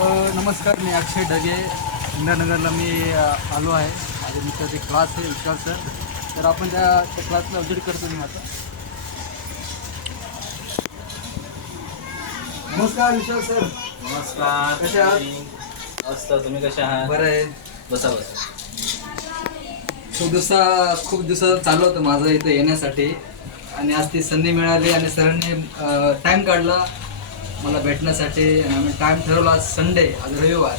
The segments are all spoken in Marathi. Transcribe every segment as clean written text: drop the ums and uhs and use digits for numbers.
नमस्कार, मी अक्षय ढगे, इंदिरानगरला मी आलो आहे. माझ्या मित्राचे क्लास आहे विशाल सर. तर आपण त्या क्लासला व्हिजिट करतो. मी आता नमस्कार विशाल सर. नमस्कार. कसे आहात? मस्त. तुम्ही कसे आहात? बरं आहे. बसा बसा. खूप दिवसात चालू होतं माझं इथं येण्यासाठी आणि आज ती संधी मिळाली आणि सरांनी टाईम काढला मला भेटण्यासाठी आणि आम्ही टाईम ठरवला. आज संडे, आज रविवार.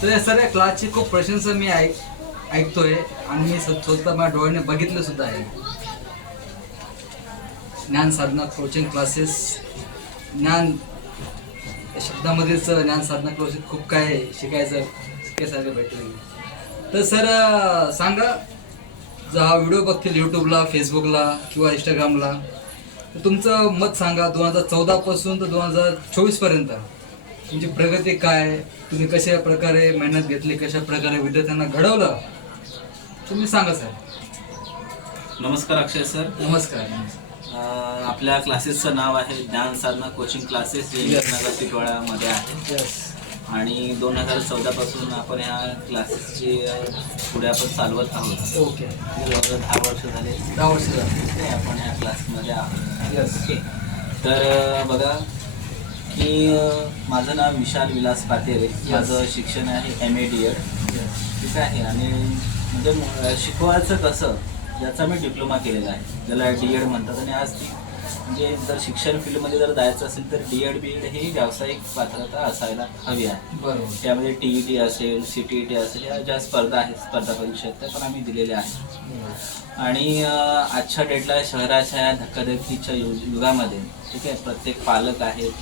तर या सर्व क्लासची खूप प्रशंसा मी ऐकतोय आणि मी स्वतः माझ्या डोळ्याने बघितलं सुद्धा आहे. ज्ञान साधना कोचिंग क्लासेस, ज्ञान या शब्दामध्येच ज्ञान साधना क्लासेस खूप काय शिकायसारखे भेटले. तर सर सांगा, जर हा व्हिडिओ बघतील यूट्यूबला, फेसबुकला किंवा इंस्टाग्रामला, तर तुमचं मत सांगा. 2014 पासून तर 2024 पर्यंत तुमची प्रगती काय, तुम्ही कशा प्रकारे मेहनत घेतली, कशा प्रकारे विद्यार्थ्यांना घडवलं, तुम्ही सांगा सर. नमस्कार अक्षय सर. नमस्कार. आपल्या क्लासेसचं नाव आहे ज्ञान साधना कोचिंग क्लासेस, जे नगर टिटवाळामध्ये आहे. यस. आणि 2014 पासून आपण ह्या क्लासेसची पुढे आपण चालवत आहोत. ओके. जवळजवळ 10 वर्ष झाले. 10 वर्ष झाली. ते आपण ह्या क्लासमध्ये आहोत. यस. ओके. तर बघा की माझं नाव विशाल विलास पातेरे. माझं शिक्षण आहे MA DED. ठीक आहे. आणि म्हणजे शिकवायचं कसं याचा मी डिप्लोमा केलेला आहे, ज्याला DED म्हणतात. आणि आज ती म्हणजे जर शिक्षण फील्डमध्ये जर जायचं असेल तर DED BED ही व्यावसायिक पात्रता असायला हवी आहे. बरोबर. त्यामध्ये TET असेल, CTET असेल, या ज्या स्पर्धा आहेत, स्पर्धा परीक्षा आहेत, त्या पण आम्ही दिलेल्या आहेत. आणि आजच्या डेटला शहराच्या या धक्काधक्कीच्या युगामध्ये ठीक आहे, प्रत्येक पालक आहेत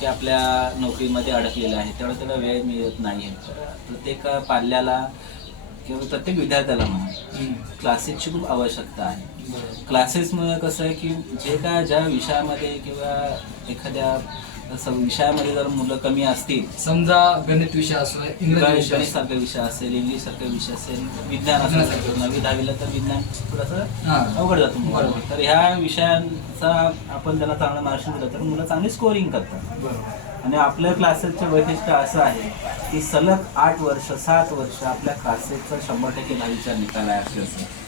ते आपल्या नोकरीमध्ये अडकलेले आहेत, त्यामुळे त्याला वेळ मिळत नाही आहे. तर प्रत्येक पाल्याला किंवा प्रत्येक विद्यार्थ्याला म्हणा क्लासेसची खूप आवश्यकता आहे. क्लासेसमुळे कसं आहे की जे काय ज्या विषयामध्ये किंवा एखाद्या विषयामध्ये जर मुलं कमी असतील, समजा गणित विषय असो, गणितसारखा विषय असेल, इंग्लिश सारखा विषय असेल, विज्ञान असेल, 9वी-10वीला तर विज्ञान थोडंसं अवघड जातं. तर ह्या विषयांचा आपण त्यांना चांगलं मार्गदर्शन दिलं तर मुलं चांगली स्कोरिंग करतात. आणि आपल्या क्लासेसचं वैशिष्ट्य असं आहे की सलग 8 वर्ष 7 वर्ष आपल्या क्लासेसचा 100% 10वीचा निकाल आहे. अक्षरशः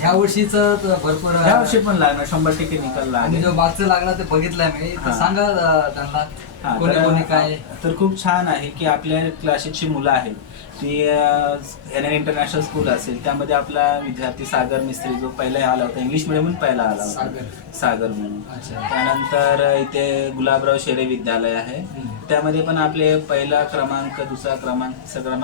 ह्या वर्षीचं भरपूर, ह्या वर्षी पण लागणार 100% निकाल लागला. आणि जो मागचं लागला ते बघितलंय मी. तर सांगा त्यांना कोणी काय. तर खूप छान आहे की आपल्या क्लासेसची मुलं आहेत ती NN इंटरनॅशनल स्कूल असेल, त्यामध्ये आपला विद्यार्थी सागर मिस्त्री जो पहिला आला होता, इंग्लिश मिडियमहून पहिला आला होता, सागर म्हणून. त्यानंतर इथे गुलाबराव शेरे विद्यालय आहे, त्यामध्ये पण आपले पहिला क्रमांक, दुसरा क्रमांक, तिसरा क्रमांक